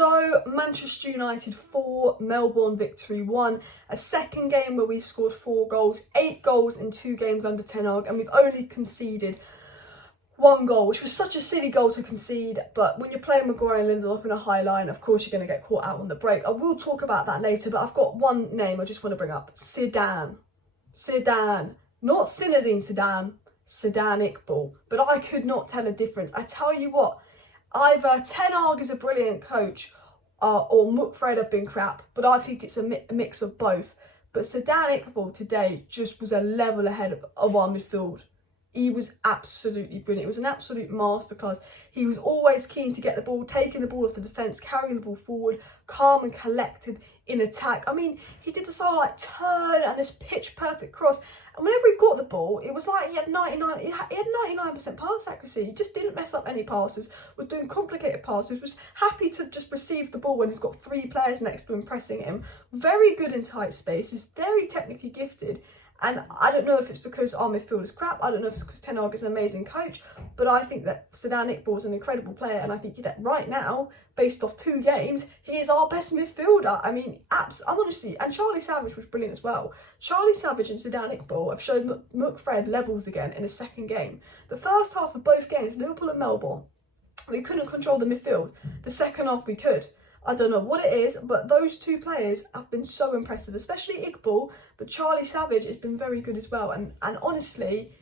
So, Manchester United 4, Melbourne victory 1. A second game where we've scored 4 goals, 8 goals in 2 games under Ten Hag, and we've only conceded 1 goal, which was such a silly goal to concede. But when you're playing Maguire and Lindelof in a high line, of course you're going to get caught out on the break. I will talk about that later, but I've got one name I just want to bring up. Zidane. Not Zinedine Zidane, Zidane Iqbal. But I could not tell a difference. I tell you what, either Ten Hag is a brilliant coach or McFred have been crap, but I think it's a mix of both. But Zidane Iqbal today just was a level ahead of our midfield. He was absolutely brilliant. It was an absolute masterclass. He was always keen to get the ball, taking the ball off the defence, carrying the ball forward, calm and collected in attack. I mean, he did this whole like turn and this pitch perfect cross. And whenever he got the ball, it was like he had 99% pass accuracy. He just didn't mess up any passes, was doing complicated passes, was happy to just receive the ball when he's got 3 players next to him pressing him. Very good in tight spaces, very technically gifted. And I don't know if it's because our midfield is crap, I don't know if it's because Ten Hag is an amazing coach, but I think that Zidane Iqbal is an incredible player, and I think that right now, based off 2 games, he is our best midfielder. I mean, I'm honestly, and Charlie Savage was brilliant as well. Charlie Savage and Zidane Iqbal have showed McFred levels again in the second game. The first half of both games, Liverpool and Melbourne, we couldn't control the midfield. The second half we could. I don't know what it is, but those 2 players have been so impressive, especially Iqbal, but Charlie Savage has been very good as well. And honestly,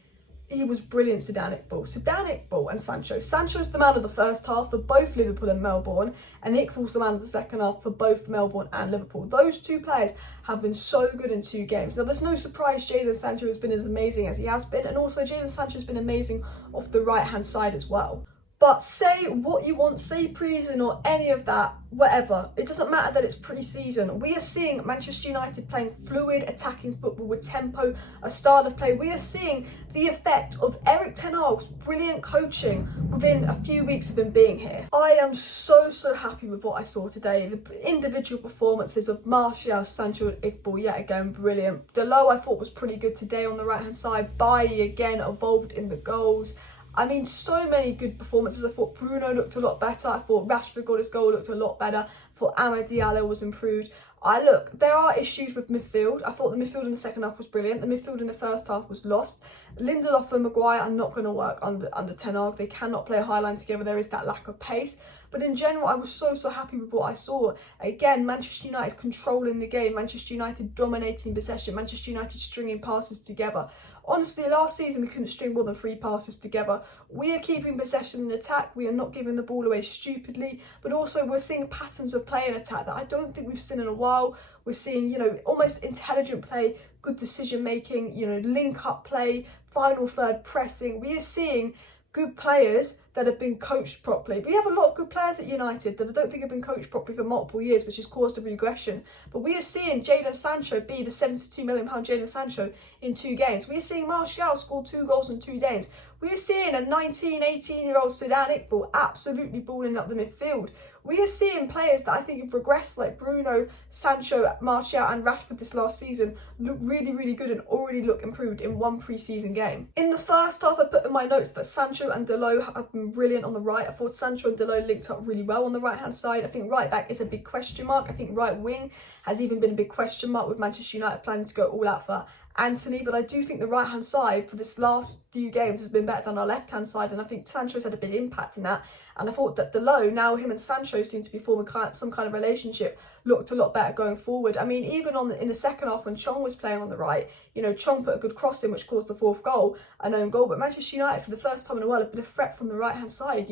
he was brilliant, Zidane Iqbal and Sancho. Sancho's the man of the first half for both Liverpool and Melbourne, and Iqbal's the man of the second half for both Melbourne and Liverpool. Those 2 players have been so good in 2 games. Now, there's no surprise Jadon Sancho has been as amazing as he has been, and also Jadon Sancho has been amazing off the right-hand side as well. But say what you want, say pre-season or any of that, whatever. It doesn't matter that it's pre-season. We are seeing Manchester United playing fluid, attacking football with tempo, a style of play. We are seeing the effect of ERIK Ten Hag's brilliant coaching within a few weeks of him being here. I am so happy with what I saw today. The individual performances of Martial, Sancho and Iqbal, yet again, brilliant. Delo I thought was pretty good today on the right-hand side. Bailly again evolved in the goals. I mean, so many good performances. I thought Bruno looked a lot better. I thought Rashford got his goal, looked a lot better. I thought Amad Diallo was improved. There are issues with midfield. I thought the midfield in the second half was brilliant. The midfield in the first half was lost. Lindelof and Maguire are not going to work under Ten Hag. They cannot play a high line together. There is that lack of pace. But in general, I was so happy with what I saw. Again, Manchester United controlling the game. Manchester United dominating possession. Manchester United stringing passes together. Honestly, last season we couldn't string more than 3 passes together. We are keeping possession in attack. We are not giving the ball away stupidly. But also we're seeing patterns of play in attack that I don't think we've seen in a while. We're seeing, almost intelligent play, good decision making, link up play, final third pressing. We are seeing good players that have been coached properly. We have a lot of good players at United that I don't think have been coached properly for multiple years, which has caused a regression. But we are seeing Jadon Sancho be the £72 million Jadon Sancho in 2 games. We are seeing Martial score 2 goals in 2 games. We are seeing a 19, 18-year-old Zidane Iqbal absolutely balling up the midfield. We are seeing players that I think have regressed, like Bruno, Sancho, Martial and Rashford this last season, look really good and already look improved in 1 pre-season game. In the first half, I put in my notes that Sancho and Delo have been brilliant on the right. I thought Sancho and Delo linked up really well on the right-hand side. I think right back is a big question mark. I think right wing has even been a big question mark with Manchester United planning to go all out for Anthony, but I do think the right-hand side for this last few games has been better than our left-hand side, and I think Sancho's had a big impact in that. And I thought that Delo, now him and Sancho seem to be forming some kind of relationship, looked a lot better going forward. I mean, even in the second half when Chong was playing on the right, Chong put a good cross in, which caused the 4th goal, an own goal. But Manchester United, for the first time in a while, have been a threat from the right-hand side.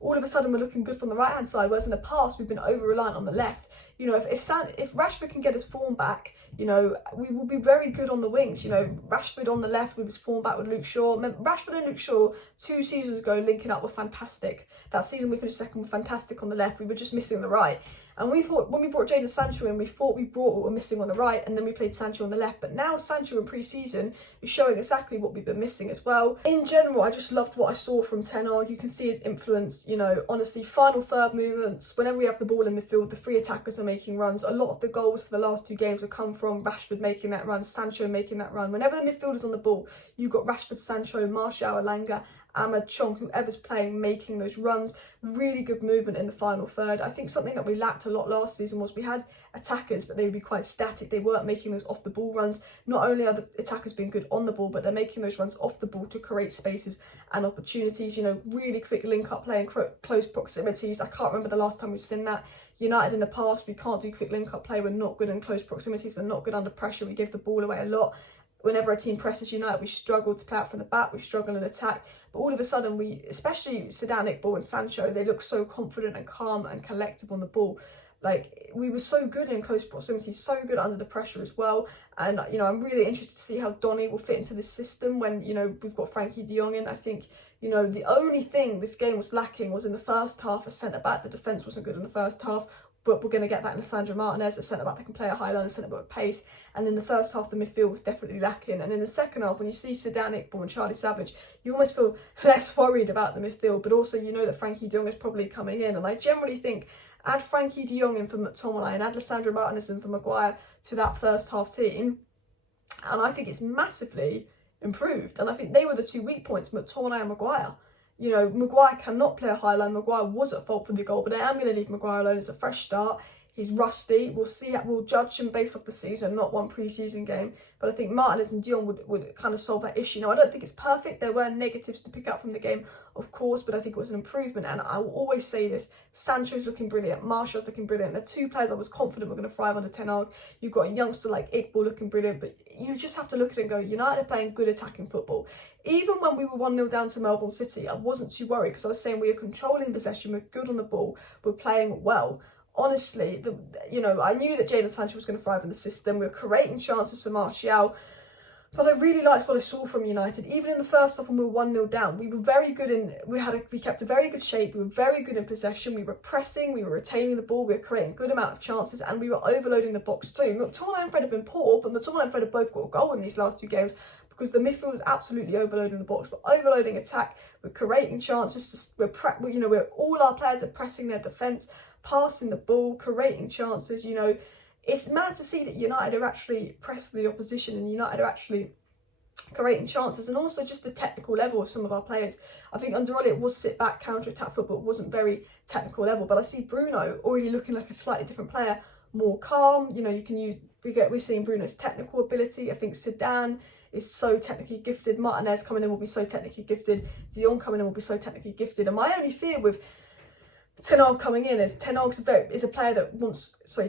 All of a sudden we're looking good from the right-hand side, whereas in the past we've been over-reliant on the left. If Rashford can get his form back, we will be very good on the wings. Rashford on the left with his form back with Luke Shaw. Rashford and Luke Shaw 2 seasons ago linking up were fantastic. That season we finished second, were fantastic on the left. We were just missing the right. And we thought when we brought Jadon Sancho in, we thought we brought what we're missing on the right, and then we played Sancho on the left. But now Sancho in pre-season is showing exactly what we've been missing as well. In general, I just loved what I saw from Ten Hag. You can see his influence, honestly, final third movements. Whenever we have the ball in midfield, the 3 attackers are making runs. A lot of the goals for the last 2 games have come from Rashford making that run, Sancho making that run. Whenever the midfield is on the ball, you've got Rashford, Sancho, Martial, Elanga Ahmed, Chong, whoever's playing, making those runs. Really good movement in the final third. I think something that we lacked a lot last season was we had attackers, but they would be quite static. They weren't making those off the ball runs. Not only are the attackers being good on the ball, but they're making those runs off the ball to create spaces and opportunities. You know, really quick link up play and close proximities. I can't remember the last time we've seen that. United in the past, we can't do quick link up play. We're not good in close proximities. We're not good under pressure. We give the ball away a lot. Whenever a team presses United, we struggle to play out from the back, we struggle in attack. But all of a sudden, especially Zidane Iqbal and Sancho, they look so confident and calm and collective on the ball. Like, we were so good in close proximity, so good under the pressure as well. And, you know, I'm really interested to see how Donny will fit into this system when, you know, we've got Frankie de Jong in. I think, you know, the only thing this game was lacking was in the first half, a centre-back. The defence wasn't good in the first half. But we're going to get that in Sandro Martinez, a centre-back that can play a high line, a centre-back with pace. And in the first half, the midfield was definitely lacking. And in the second half, when you see Zidane Iqbal and Charlie Savage, you almost feel less worried about the midfield. But also, you know that Frankie de Jong is probably coming in. And I generally think, add Frankie de Jong in for McTomminay and add Sandro Martinez in for Maguire to that first half team. And I think it's massively improved. And I think they were the two weak points, McTomminay and Maguire. You know, Maguire cannot play a high line. Maguire was at fault for the goal, but I am going to leave Maguire alone. It's a fresh start. He's rusty. We'll see. We'll judge him based off the season, not one pre-season game. But I think Martinez and de Jong would kind of solve that issue. Now, I don't think it's perfect. There were negatives to pick up from the game, of course, but I think it was an improvement. And I will always say this, Sancho's looking brilliant. Martial's looking brilliant. They're two players I was confident were going to thrive under Ten Hag. You've got a youngster like Iqbal looking brilliant, but you just have to look at it and go, United are playing good attacking football. Even when we were 1-0 down to Melbourne City, I wasn't too worried because I was saying we are controlling possession, we're good on the ball, we're playing well. Honestly, you know, I knew that Jadon Sancho was going to thrive in the system. We were creating chances for Martial. But I really liked what I saw from United. Even in the first half when we were 1-0 down, we were very good in, we kept a very good shape, we were very good in possession, we were pressing, we were retaining the ball, we were creating a good amount of chances, and we were overloading the box too. McTomminay and Fred have been poor, but McTomminay and Fred have both got a goal in these last two games because the midfield was absolutely overloading the box. We're overloading attack, we're creating chances, we're all our players are pressing their defence, passing the ball, creating chances, you know. It's mad to see that United are actually pressing the opposition and United are actually creating chances, and also just the technical level of some of our players. I think under Oli it was sit back, counter-attack football, it wasn't very technical level, but I see Bruno already looking like a slightly different player, more calm, you know, we're seeing Bruno's technical ability. I think Zidane is so technically gifted, Martinez coming in will be so technically gifted, de Jong coming in will be so technically gifted, and my only fear with Ten Hag coming in is Ten Hag is a player that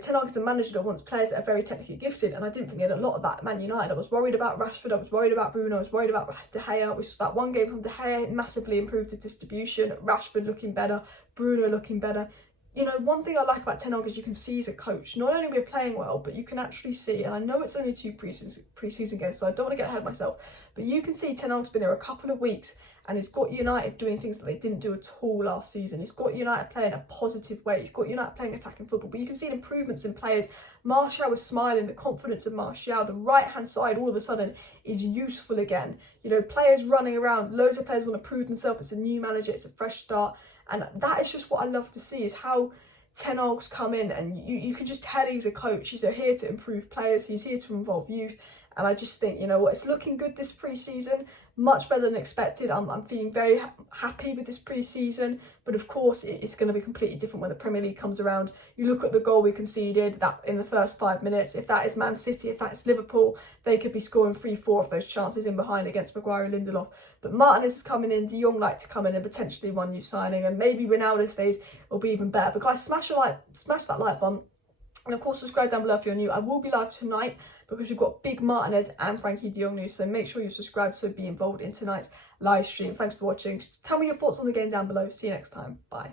Ten Hag is a manager that wants players that are very technically gifted, and I didn't think he had a lot of that at Man United. I was worried about Rashford, I was worried about Bruno, I was worried about De Gea. We saw that one game from De Gea, massively improved his distribution, Rashford looking better, Bruno looking better. You know, one thing I like about Ten Hag is you can see he's a coach. Not only we're playing well, but you can actually see, and I know it's only two pre-season games, so I don't want to get ahead of myself, but you can see Ten Hag's been here a couple of weeks, and he's got United doing things that they didn't do at all last season. He's got United playing a positive way. He's got United playing attacking football. But you can see the improvements in players. Martial was smiling, the confidence of Martial. The right-hand side all of a sudden is useful again. You know, players running around. Loads of players want to prove themselves. It's a new manager. It's a fresh start. And that is just what I love to see, is how Ten Hag's come in and you can just tell he's a coach. He's here to improve players. He's here to involve youth. And I just think, you know what, it's looking good this pre-season, much better than expected. I'm feeling very happy with this pre-season, but of course it's going to be completely different when the Premier League comes around. You look at the goal we conceded that in the first 5 minutes, if that is Man City, if that is Liverpool, they could be scoring 3-4 of those chances in behind against Maguire and Lindelof. But Martinez is coming in, de Jong like to come in and potentially one new signing, and maybe Ronaldo stays, it'll be even better. But guys, smash that like button. And of course, subscribe down below if you're new. I will be live tonight because we've got big Martinez and Frankie de Jong news. So make sure you're subscribed so be involved in tonight's live stream. Thanks for watching. Just tell me your thoughts on the game down below. See you next time. Bye.